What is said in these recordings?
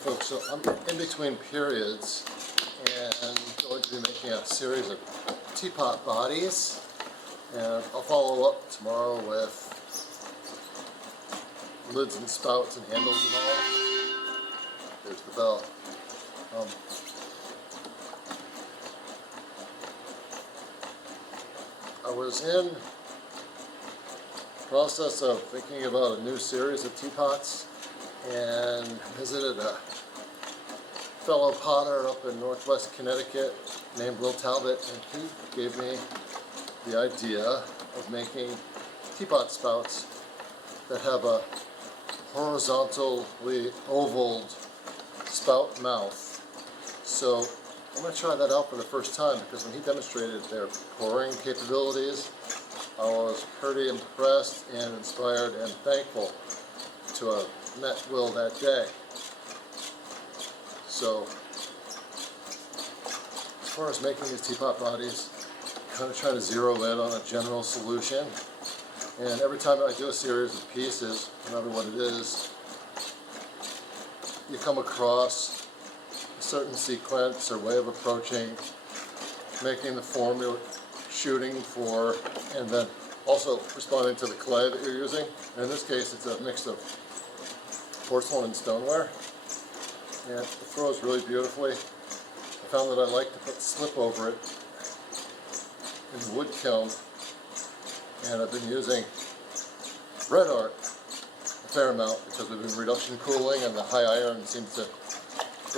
folks, so I'm in between periods and going to be making a series of teapot bodies, and I'll follow up tomorrow with lids and spouts and handles and all. There's the bell. I was in the process of thinking about a new series of teapots and visited a fellow potter up in northwest Connecticut named Will Talbot, and he gave me the idea of making teapot spouts that have a horizontally ovaled spout mouth. So I'm going to try that out for the first time, because when he demonstrated their pouring capabilities, I was pretty impressed and inspired and thankful to have met Will that day. So as far as making these teapot bodies, I'm kind of trying to zero in on a general solution. And every time I do a series of pieces, no matter what it is, you come across a certain sequence or way of approaching, making the form you're shooting for, and then also responding to the clay that you're using. And in this case, it's a mix of porcelain and stoneware, and it throws really beautifully. I found that I like to put slip over it in the wood kiln, and I've been using red art a fair amount because we've been reduction cooling, and the high iron seems to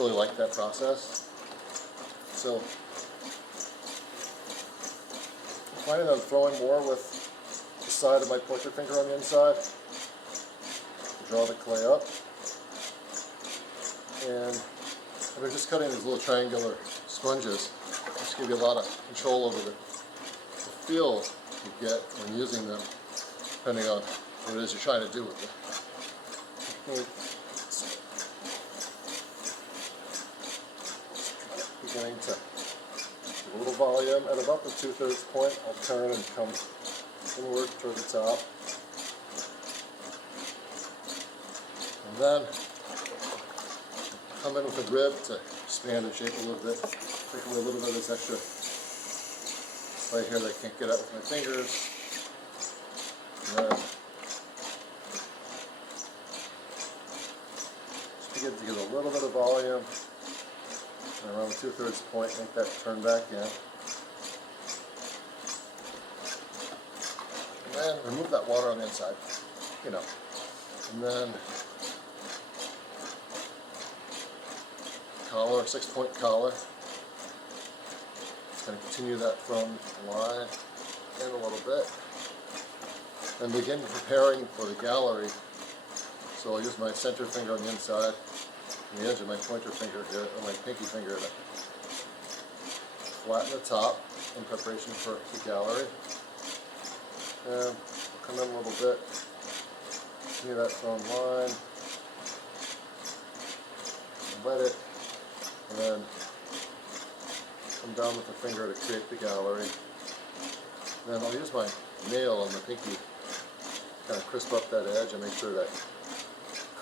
really like that process. So I'm finding that I'm throwing more with the side of my pointer finger on the inside to draw the clay up. And I've been just cutting these little triangular sponges, which give you a lot of control over the feel you get when using them, depending on what it is you're trying to do with it. Beginning to give a little volume at about the 2/3 point. I'll turn and come inward toward the top. And then come in with a rib to expand and shape a little bit. Take away a little bit of this extra right here that I can't get out with my fingers. And then just begin to give a little bit of volume. And around the 2/3 point, make that turn back in. And then remove that water on the inside, And then collar, 6-point collar. Just going to continue that from line in a little bit. Then begin preparing for the gallery. So I'll use my center finger on the inside and the edge of my pointer finger here, or my pinky finger, to flatten the top in preparation for the gallery. And I'll come in a little bit, continue that from line, and wet it, and then come down with the finger to create the gallery. And then I'll use my nail on the pinky, kind of crisp up that edge and make sure that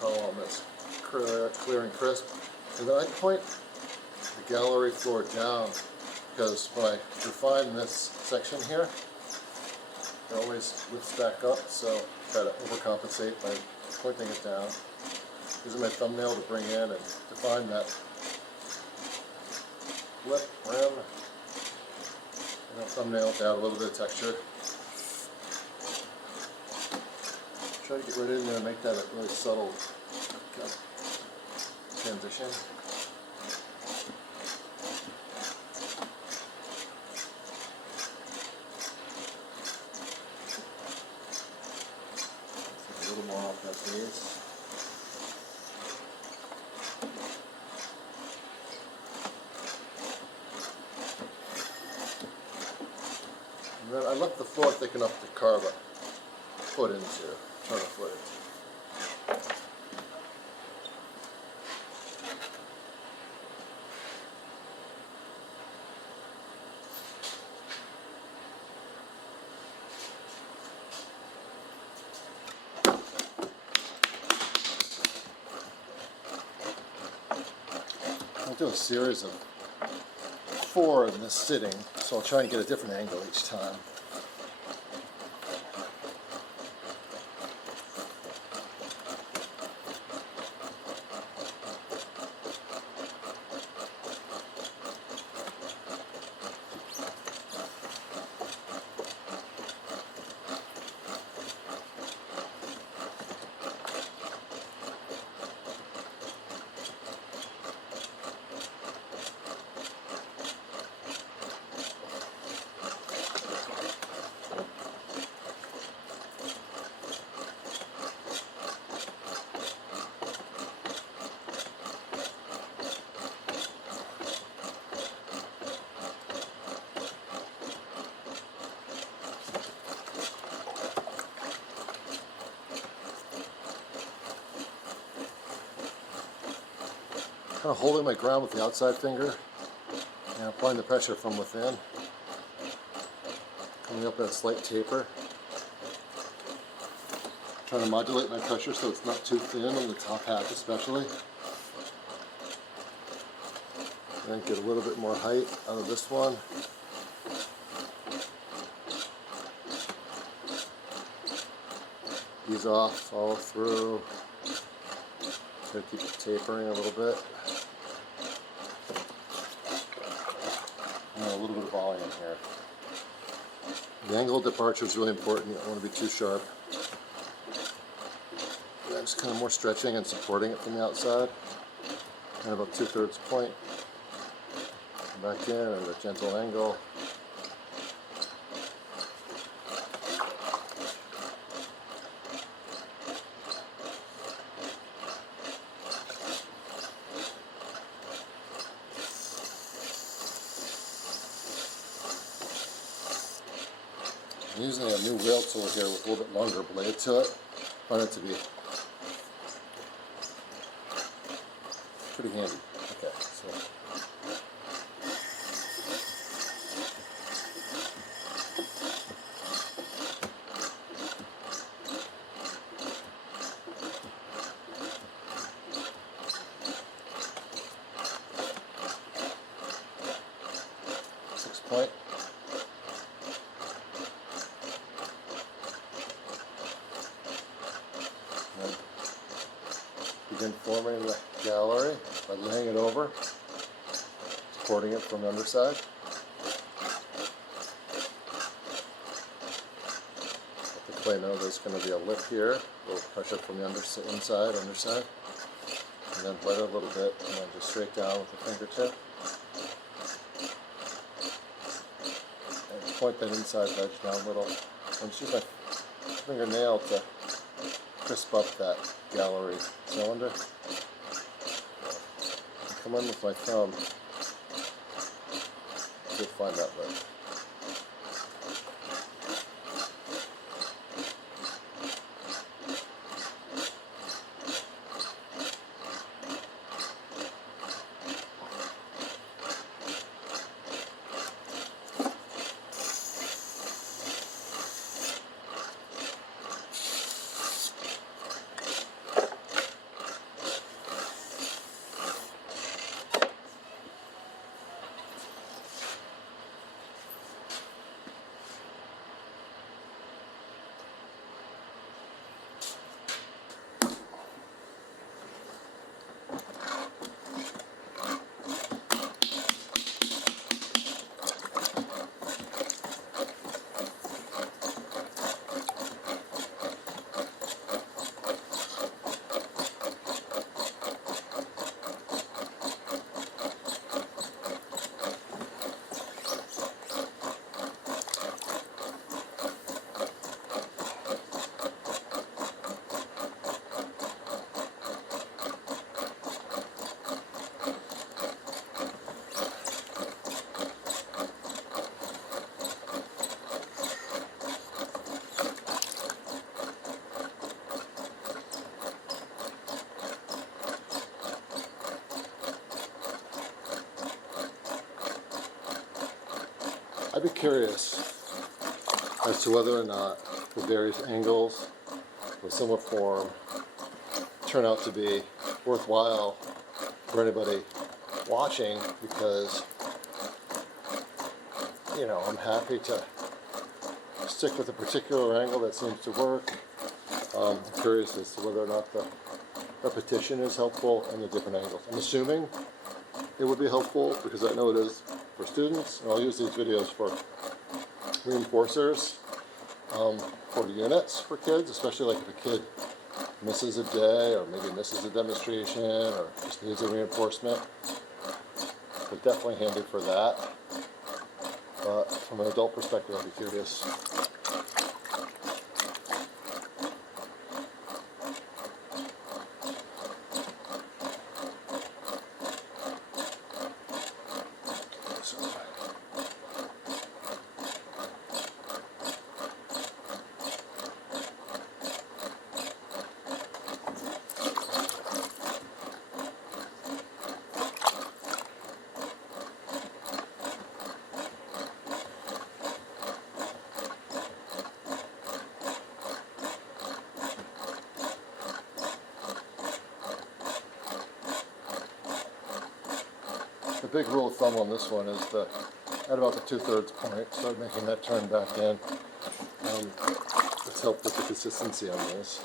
column is clear and crisp. And then I point the gallery floor down, because when I refine this section here, it always lifts back up, so I try to overcompensate by pointing it down. Using my thumbnail to bring in and define that lip, rim, and a thumbnail to add a little bit of texture. Try to get right in there and make that a really subtle transition. A little more off that base. And then I left the floor thick enough to carve a foot into, turn a foot into. do a series of 4 in this sitting, so I'll try and get a different angle each time. Kind of holding my ground with the outside finger and applying the pressure from within. Coming up at a slight taper. Trying to modulate my pressure so it's not too thin on the top half especially. And get a little bit more height out of this one. Ease off, follow through. Try to keep it tapering a little bit. And a little bit of volume here. The angle of departure is really important. You don't want to be too sharp. And I'm just kind of more stretching and supporting it from the outside. And about 2/3 point. Come back in at a gentle angle. I'm using a new rail tool here with a little bit longer blade to it. I find it to be pretty handy. Okay, so point. And begin forming the gallery by laying it over, supporting it from the underside. Let the clay know there's going to be a lip here, a little pressure from the inside, underside, and then wet it a little bit, and then just straight down with the fingertip. Point that inside edge down a little, and just use my fingernail to crisp up that gallery cylinder. Come in with my thumb to find that lip. I'd be curious as to whether or not the various angles with similar form turn out to be worthwhile for anybody watching, because, you know, I'm happy to stick with a particular angle that seems to work. I'm curious as to whether or not the repetition is helpful and the different angles. I'm assuming it would be helpful because I know it is for students, and I'll use these videos for reinforcers for the units for kids, especially like if a kid misses a day or maybe misses a demonstration or just needs a reinforcement. They're definitely handy for that. But from an adult perspective, I'd be curious. The big rule of thumb on this one is that at about the 2/3 point, start making that turn back in. It's helped with the consistency on this.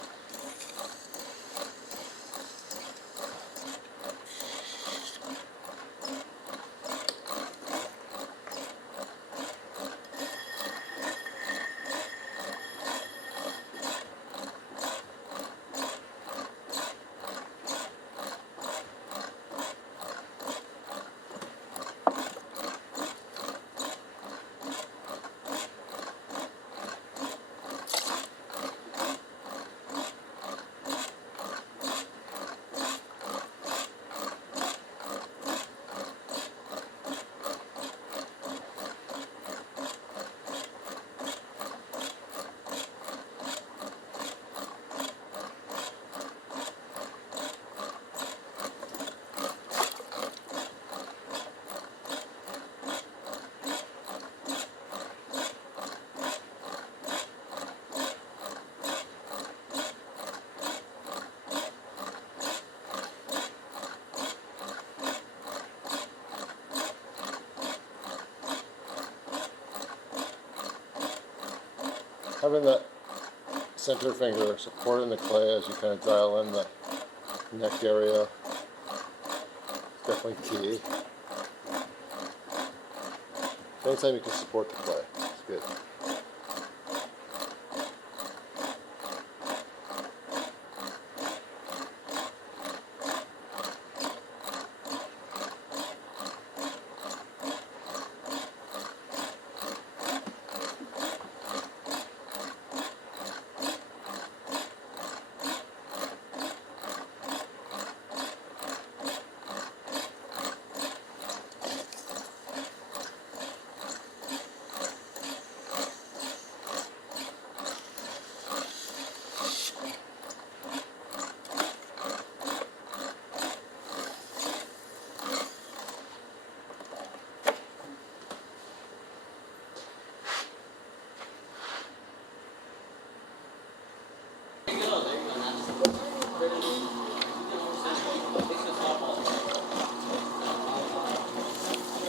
Having that center finger supporting the clay as you kind of dial in the neck area is definitely key. Anytime you can support the clay, it's good.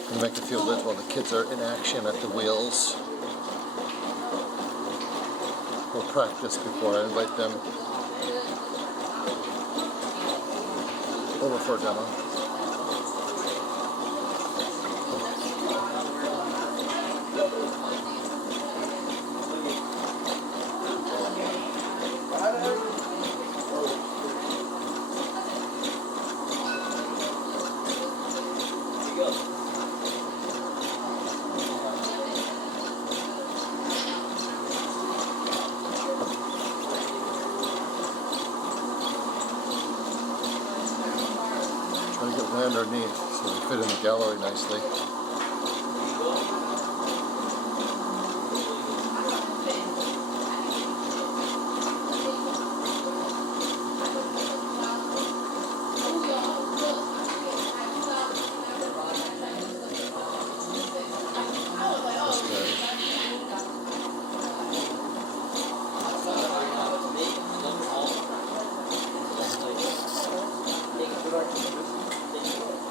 And make it feel good while the kids are in action at the wheels. We'll practice before I invite them over for a demo. Trying to get way underneath so they fit in the gallery nicely.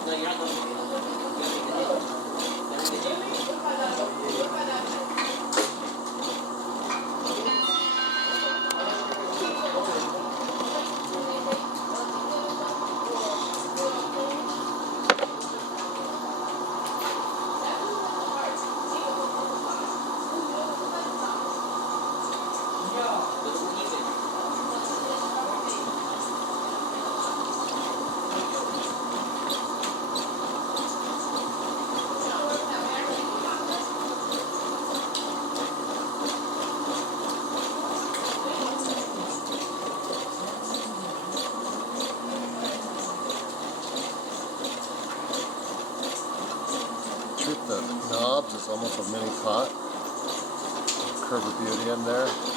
No, you're not going to Treat the knobs as almost a mini pot. Curve of beauty in there.